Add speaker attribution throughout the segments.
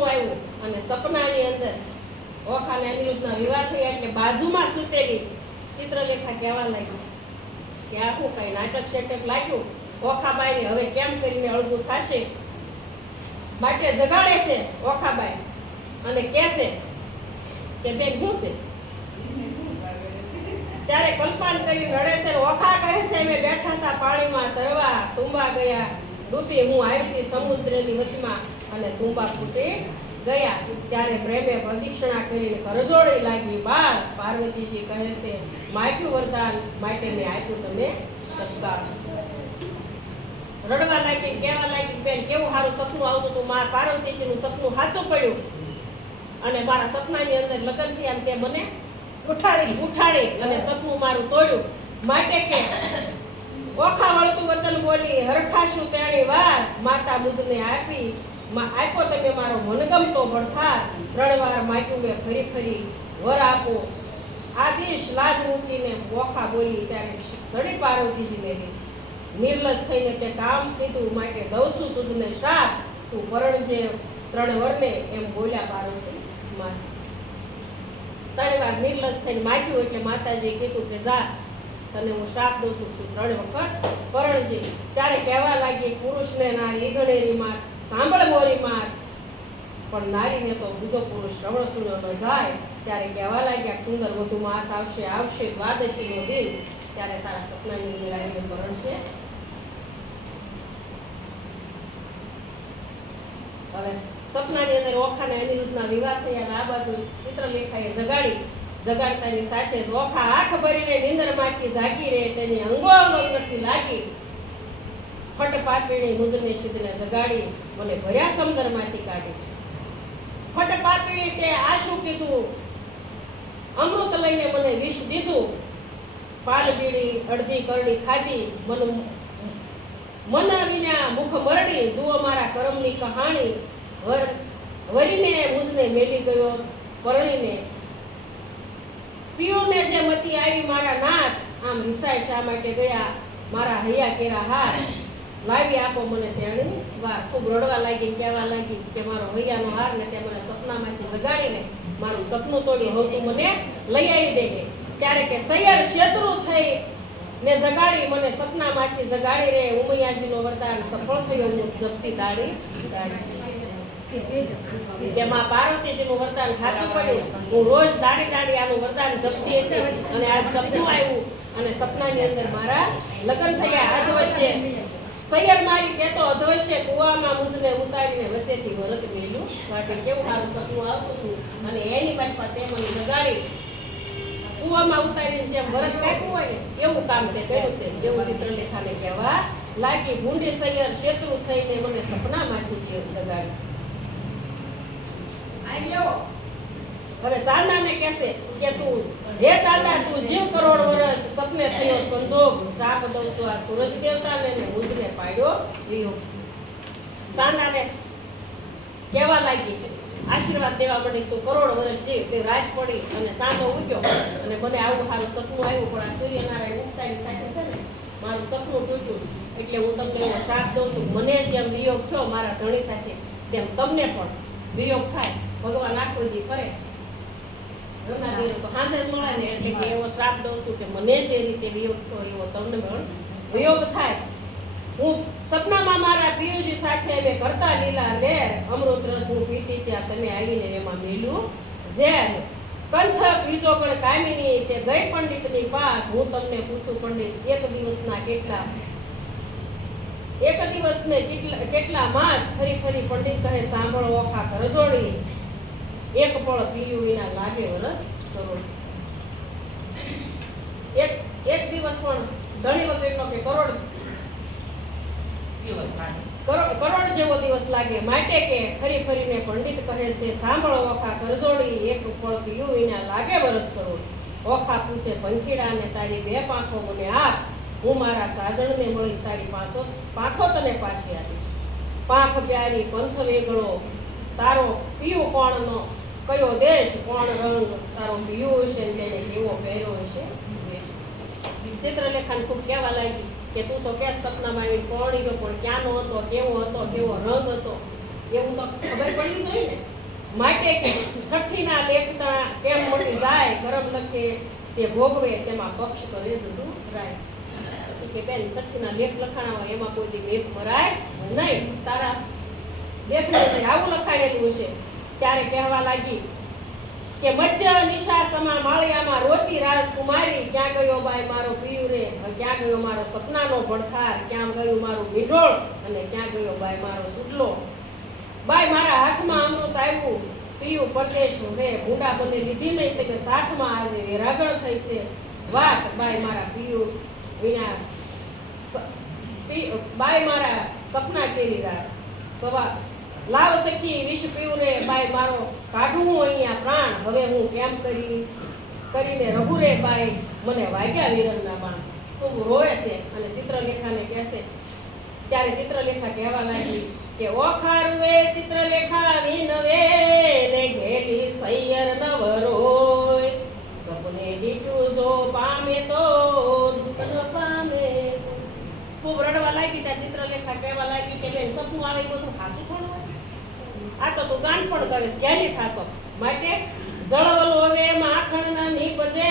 Speaker 1: સપનું આવ્યું અને સપનાની અંદર ઓખા અને અનિરુદ્ધના વિવાહ થયા એટલે બાજુમાં સૂતેલી ચિત્રલેખા કહેવા લાગી કે આ શું નાટક છેટક લાગ્યું? ઓખાબાઈને હવે કેમ કરીને અળગું થશે? માટે જગાડે છે ઓખાબાઈ અને કહેશે કે બેન શું છે? ત્યારે કલ્પના કરી રડે છે ઓખા કહે છે, અમે બેઠા હતા પાણીમાં તરવા, તુંબા ગયા. ડૂબી હું આવી હતી સમુદ્રની વચમાં અને તુંબા ફૂટી ગયા. ત્યારે પ્રેમે પ્રદક્ષિણા કરીને કરજોડી લાગી. બાળ પાર્વતીજી કહે છે માગ્યું વરદાન માટે મેં આપ્યું તમને સત્કાર. રડવા લાગી કહેવા લાગી બેન કેવું સારું સપનું આવતું હતું મારા પાર્વતીજીનું સપનું સાચું પડ્યું. અને મારા સપનાની અંદર લગ્ન થયા તે મને
Speaker 2: ઉઠાડી.
Speaker 1: ઉઠાડી અને સપનું મારું તોડ્યું. માટે કે ઓખા વળતું વચન બોલી, હરખાશું તેણી વાર માતા મુજને આપી. આપ્યો તમે મારો મનગમતો વળથાર ત્રણ વાર માગ્યું મેં ફરી ફરી, વર આપો. આદેશ લાજ મૂકીને ઓખા બોલી, ત્યારે જડી પાર્વતીજીને રીસ નિર્લજ થઈને તે કામ કીધું માટે દઉં છું તુજને શ્રાપ. તું પરણજે ત્રણ વરને. એમ બોલ્યા પાર્વતી માં ત્રણ વાર નિર્લજ થઈને માગ્યું એટલે માતાજીએ કીધું કે જા તને હું શ્રાપ દઉં છું તું ત્રણ વખત પરણજે. ત્યારે કહેવા લાગી, પુરુષને નારી ગણેરી માર, સાંભળ મોરી માર. પણ નારીને તો બીજો પુરુષ શ્રવણ સુનો જાય. ત્યારે કહેવા લાગ્યા, સુંદર વધુ માસ આવશે આવશે, દ્વાદશીનો દિન. ત્યારે તારા સપનાની આવીને પરણશે. હવે સપનાની અંદર ઓખાને અનિરુદ્ધના વિવાહ થયા, આ બાજુ ચિત્રલેખાએ જગાડી. જગાડતાની સાથે જ ઓખા આંખ ભરીને નીંદરમાંથી જાગી રહે તેની અંગો અંગથી લાગી ફટ પાપીણી મુજને સિદ્ધને જગાડી મને ભર્યા સમંદરમાંથી કાઢી. ફટ પાપીણી તે આ શું કીધું, અમૃત લઈને મને વિષ દીધું. પાન બીડી અડધી કરડી ખાધી, મન મન વિના મુખ મરડી, જુઓ મારા કર્મની કહાણી. વર વરીને મુજને મેલી ગયો પરણીને. પિયુને જે મતી આવી મારા નાથ, આમ વિસાય શા માટે ગયા? મારા હૈયા કેરા હાર લાવી આપો મને તેણી વાર ખૂબ રડવા લાગી, કહેવા લાગી કે મારો હૈયાનો હાર ને તે મને સપનામાંથી જગાડીને મારું સપનું તોડ્યું. હોતું મને લઈ આવી દે ત્યારે કે સૈયર શેત્રુ થઈ ને જગાડી, મને સપનામાંથી જગાડી રે. ઉમૈયાજીનો વરદાન સફળ થયો હું જપતી દાડી દાડી જેમાં પાર્વતીજીનું વરદાન સાચું પડ્યું. હું રોજ દાડી દાડી આનું વરદાન જપતી હતી અને આ સપનું આવ્યું અને સપનાની અંદર મારા લગ્ન થયા. અધવશ્ય સૈયર મારી કહેતો અધવશ્ય કુવામાં મુજને ઉતારીને વચ્ચેથી વરત મેલું માટે કેવું મારું સપનું આવતું હતું. અને એની પાછળ તે મને જગાડી કુવામાં ઉતારીને જેમ વરત કાપ્યું હોય ને, એવું કામ તે કર્યું છે. એવું ચિત્રલેખાને કહેવા લાગી. ભૂંડી સૈયર શેત્રુ થઈને મને સપનામાંથી જ જગાડી હવે ચાંદાને કહેશે, કે તું, હે ચાંદા, તું જીવ કરોડ વર્ષ સપને થયો, સંજોગ, શ્રાપ દઉં છું, આ સૂરજ દેવતાને ને બુધને પાડ્યો વિયોગ ચાંદાને કહેવા લાગી, આશીર્વાદ દેવા માટે તું કરોડ વર્ષ જીવ, તે રાત પડી અને સાંધો ઉગ્યો. અને મને આવું સારું સપનું આવ્યું, પણ આ સૂર્યનારાયણ ઉગતાની સાથે છે ને, મારું સપનું તૂટ્યું. એટલે હું તમને એવો શ્રાપ દઉં છું. મને જેમ વિયોગ થયો, મારા ધણી સાથે, તેમ તમને પણ વિયોગ થાય. ભગવાન આખો દી કરે હાજર મળે ને કે ગઈ પંડિતની પાસ. હું તમને પૂછું પંડિત, એક દિવસના કેટલા? એક દિવસને કેટલા કેટલા માસ? ફરી ફરી પંડિત કહે, સાંભળો ઓખા કરજોડી. એક પળ પીયું વિના લાગે વરસ કરોડ એક એક દિવસ પણ ધણી વગરનો કે કરોડ કરોડ કરોડ જેવો દિવસ લાગે. માટે કે ફરી ફરીને પંડિત કહે છે, સાંભળો ઓખા કરજોડી. એક પળ પીયું વિના લાગે વરસ કરોડ ઓખા પૂછે પંખીડાને તારી બે પાંખો મને આપ. હું મારા સાજણને મળી તારી પાછો પાંખો તને પાછી આપીશ. પાંખ પ્યારી, પંથ વેગળો. તારો પીયું કોણનો કયો દેશ, કોણ રંગ, તારો પીયો છે ને તેને કેવો પહેર્યો છે ચિત્રલેખાને ખૂબ કહેવા લાગી કે તું તો કે સપનામાં આવીને કોણ ગયો પણ ક્યાંનો હતો, કેવો હતો, કેવો રંગ હતો? એવું તો ખબર પડવી જોઈએ ને? માટે કે છઠ્ઠીના લેખતણા કેમ મોટી જાય કરમ લખે, તે ભોગવે, તેમાં પક્ષ કરે બધું જાય. કે બેન, છઠ્ઠીના લેખ લખાણા હોય, એમાં કોઈ દી મેઘ ભરાય નહીં. તારા લેખ આવું લખાડેલું છે ત્યારે કહેવા લાગી કે મધ્ય નિશા સમા માળિયામાં રોતી રાજકુમારી, ક્યાં ગયો ભાઈ મારો પિયુ રે ક્યાં ગયો મારો સપનાનો ભડથાર ક્યાં ગયું મારું મીઢોળ અને ક્યાં ગયો ભાઈ મારો સુટલો? ભાઈ મારા હાથમાં અમૃત આવ્યું પીયું પરદેશનું હે ભૂંડા બને લીધી નહીં. તમે સાથમાં આજે વેરાગળ થઈ છે વાત ભાઈ મારા પીયું વિના બાઈ મારા સપના કેરી રાત સવા લાવ સખી, વિષ પીવું રે બાઈ મારો કાઢું હું અહીંયા પ્રાણ. હવે હું કેમ કરી, કરીને રહું રે બાઈ મને વાગ્યા વિરલના બાણ. ખૂબ રોવે છે અને ચિત્રલેખાને કહેશે. ત્યારે ચિત્રલેખા કહેવા લાગી કે, ઓખારું એ ચિત્રલેખા વિનવે તું ગાંઠપણ થાશો. માટે જળવલ હવે માખણ ના નીપજે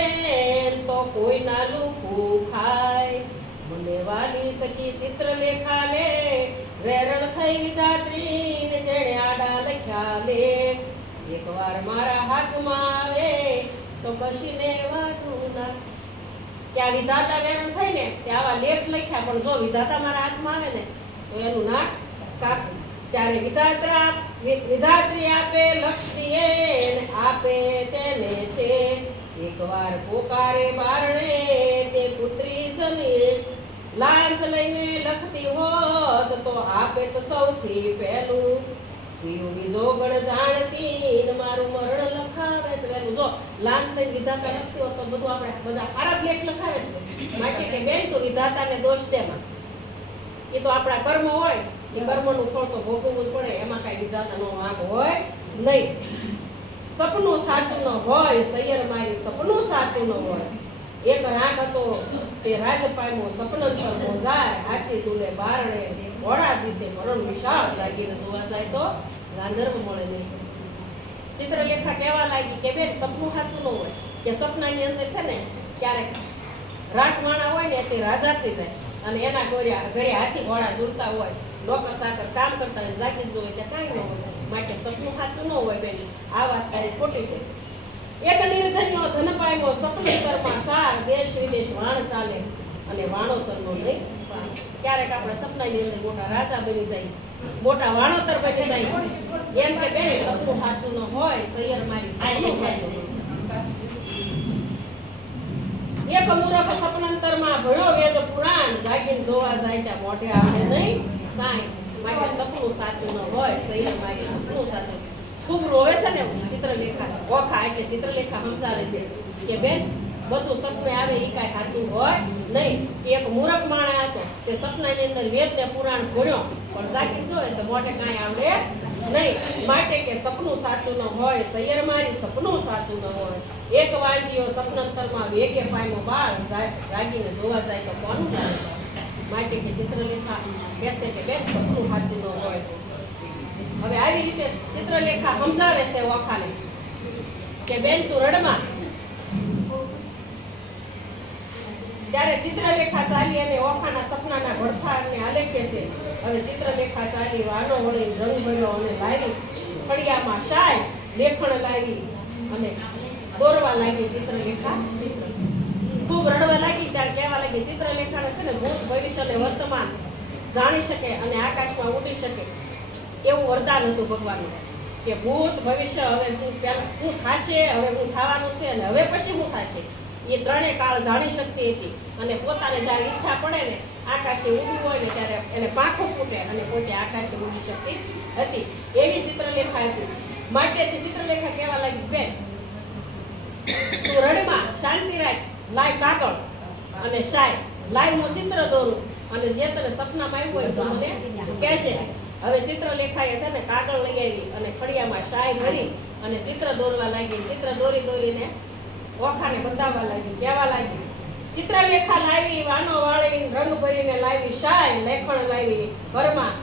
Speaker 1: તો કોઈ ના લુખું ખાય. મને વાલી સખી ચિત્રલેખા લે. વેરણ થઈ વિધાત્રી ને જેણે આડા લખ્યા લે. એકવાર મારા હાથમાં આવે તો કશીને વાટું ના. કે વિધાતા વેરણ થઈ ને તે આવા લેખ લખ્યા, પણ જો વિધાતા મારા હાથમાં આવે ને, તો એનું નાક કાપ. ત્યારે વિધાત્રા વિધાત્રી આપે, લક્ષ્મીએ આપે તેને છે. એકવાર પોકારે બારણે તે પુત્રી જમી લાંચ લઈને લખતી હોત તો આપે તો સૌથી પહેલું. પીયું બીજો ગણ જાણતી મારું મરણ લખાવે તો પહેલું જો, લાંચ લઈને વિધાતા લખતી હોત તો બધું આપણે બધા સારા લેખ લખાવે. માટે કે બેન, તો વિધાતાને દોષ તેમાં એ તો આપણા કર્મ હોય. એ કર્મનું ફળ તો ભોગવવું જ પડે એમાં કાંઈ વિધાતાનો વાંક હોય નહીં. સપનું સાચું ન હોય સૈયર મારી સપનું સાચું ન હોય. એક રાગ હતો, તે રાજ પામ્યો સપનંતર મોજાય હાથી ઝૂલે બારણે ઘોડા દિશે મરણ વિશાળ જાગીને જોવા જાય તો ગાંધર્વ મળે નહીં. ચિત્રલેખા કહેવા લાગી કે બેન, સપનું સાચું ન હોય, કે સપનાની અંદર છે ને ક્યારેક રાખવાણા હોય ને તે રાજા થઈ જાય અને એના ઘોર્યા ઘરે હાથી ઘોડા ઝૂલતા હોય. નોકર સાકર કામ કરતા હોય જાગીને જોવે ત્યાં કાંઈ ન હોય. માટે સપનું સાચું ન હોય બેન. આ વાત તારી ખોટી છે. એક નિર્ધન્યો જન પામ્યો સપનેતરમાં સાર દેશ વિદેશ વાણ ચાલે. અને વાણોતરનો નહીં ક્યારેક આપણે સપનાની અંદર મોટા રાજા બની જાય મોટા વાણોતર બની જાય. એમ કે બેન સપનું સાચું ન હોય સૈયર મારી સપનું. એક મૂરખ સપનંતરમાં ભણ્યો વેદ પુરાણ. જાગીને જોવા જાય ત્યાં મોઢે આવે નહીં. કાંઈ માટે સપનું સાચું ન હોય સૈયર મારી સપનું સાચું. ખૂબ રોવે છે ને ચિત્રલેખા. એટલે ચિત્રલેખા સમજાવે છે કે બેન, બધું સપને આવે એ કાંઈ સાચું હોય નહીં. કે એક મૂરખ માણા હતો, તે સપનાની અંદર વેદ ને પુરાણ ભણ્યો. પણ જાગીને જોવે તો મોઢે કાંઈ આવડે નહીં. માટે કે સપનું સાચું ન હોય, સૈયર મારી સપનું સાચું ન હોય. એક વાંચીઓ સપનંતરમાં વેગે પાયનો બાળ જાગીને જોવા જાય તો કોનું? માટે કે ચિત્રલેખા હોય. હવે આવી રીતે ચિત્રલેખા સમજાવે છે ઓખાને કે બેન તું રડમાં. ત્યારે ચિત્રલેખા ચાલી અને ઓખાના સપનાના ઘડફાને આલેખે છે. હવે ચિત્રલેખા ચાલી વાડો વળી, રંગ ભર્યો અને લાવી ફળિયામાં શાય, લેખણ લાવી અને દોરવા લાગી ચિત્રલેખા. ચિત્ર ખૂબ રડવા લાગી ત્યારે કહેવા લાગી ચિત્રલેખાને છે ને, ભૂત ભવિષ્ય અને વર્તમાન જાણી શકે અને આકાશમાં ઉડી શકે. એવું વરદાન હતું ભગવાનનું કે ભૂત ભવિષ્ય હવે હું પહેલા હું થાશે હવે હું થવાનું છે અને હવે પછી હું થાશે એ ત્રણેય કાળ જાણી શકતી હતી અને પોતાને જ્યારે ઈચ્છા પડે ને, આકાશે ઉડવું હોય ને ત્યારે એને પાંખો ફૂટે અને પોતે આકાશે ઉડી શકતી હતી. એવી ચિત્રલેખા હતી. માટે ચિત્રલેખા કહેવા લાગી, બેન, તું રડમાં શાંતિ રાખ લાય કાગળ અને શાય. હું ચિત્ર દોરું. અને જે તને સપનામાં આવ્યું હોય તો મને કહેશે હવે ચિત્રલેખાએ છે ને, કાગળ લઈ આવી અને ખડિયામાં શાય ભરી અને ચિત્ર દોરવા લાગી. ચિત્ર દોરી દોરીને ઓખાને બતાવવા લાગી, કહેવા લાગી. ચિત્રલેખા લાવી, વાનો વાળી, રંગ ભરીને લાવી, શાય, લેખણ લાવી, ઘરમાં.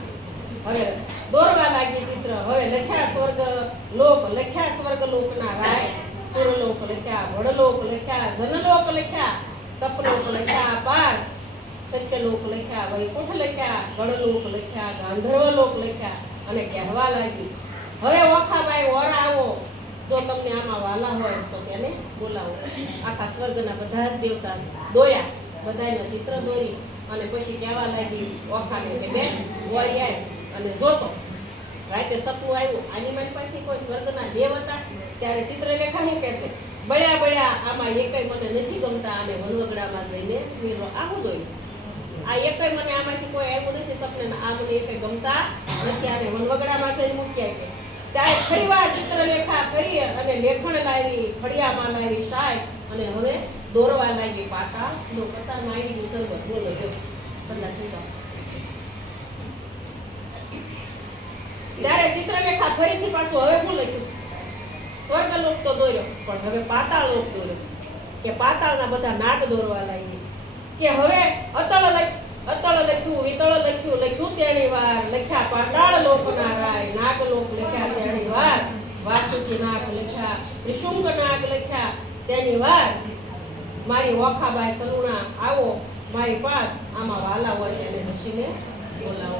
Speaker 1: હવે દોરવા લાગી ચિત્ર. હવે લખ્યા સ્વર્ગ લોક, લખ્યા સ્વર્ગ લોકના રાય. સુરલોક લખ્યા વડલોક લખ્યા જનલોક લખ્યા તપલોક લખ્યા પાસ સત્યલોક લખ્યા, વૈકુંઠ લખ્યા ગણલોક લખ્યા ગાંધર્વલોક લખ્યા અને કહેવા લાગી હવે ઓખાભાઈ ઓર આવો. જો તમને આમાં વાલા હોય તો તેને બોલાવો. આખા સ્વર્ગના બધા જ દેવતા દોર્યા. બધાને ચિત્ર દોરી અને પછી કહેવા લાગી ઓખાને એટલે બેન અને જોતો. રાતે સપનું આવ્યું, આની મારી પાસે કોઈ સ્વર્ગના દેવ હતા? ત્યારે ચિત્રલેખા શું કહેશે, બળ્યા બળ્યા, આમાં એકય મને નથી ગમતા અને વનવગડામાં જઈને વીરો આવું દોયું. આ એકય મને આમાંથી કોઈ આવ્યું નથી સપને આ મને એકય ગમતા નથી, આને વનવગડામાં જઈને મૂક્યા કે ત્યારે ફરીવાર ચિત્રલેખા કરી અને લેખણ લાવી, ફળિયામાં લાવી શાય, અને હવે દોરવા લાગી પાટા નો આવી ગયું સરબત બોલો જો બધા ચિત્ર ત્યારે ચિત્રલેખા ફરીથી પાછું હવે શું લખ્યું? સ્વર્ગલોક તો દોર્યો, પણ હવે પાતાળ લોક દોર્યો. કે પાતાળના બધા નાગ દોરવા લાગી. કે હવે અતળ અતળ લખ્યું, વિતળ લખ્યું લખ્યું તેણી વાર. લખ્યા પાતાળ લોકના રાય નાગ લોક લખ્યા તેણી વાર. વાસુકી નાગ લખ્યા, ત્રિશુંગ નાગ લખ્યા તેની વાર. મારી ઓખાબાઈ સલુણા, આવો, મારી પાસ. આમાં વાલા હોય તેને હસીને બોલાવો.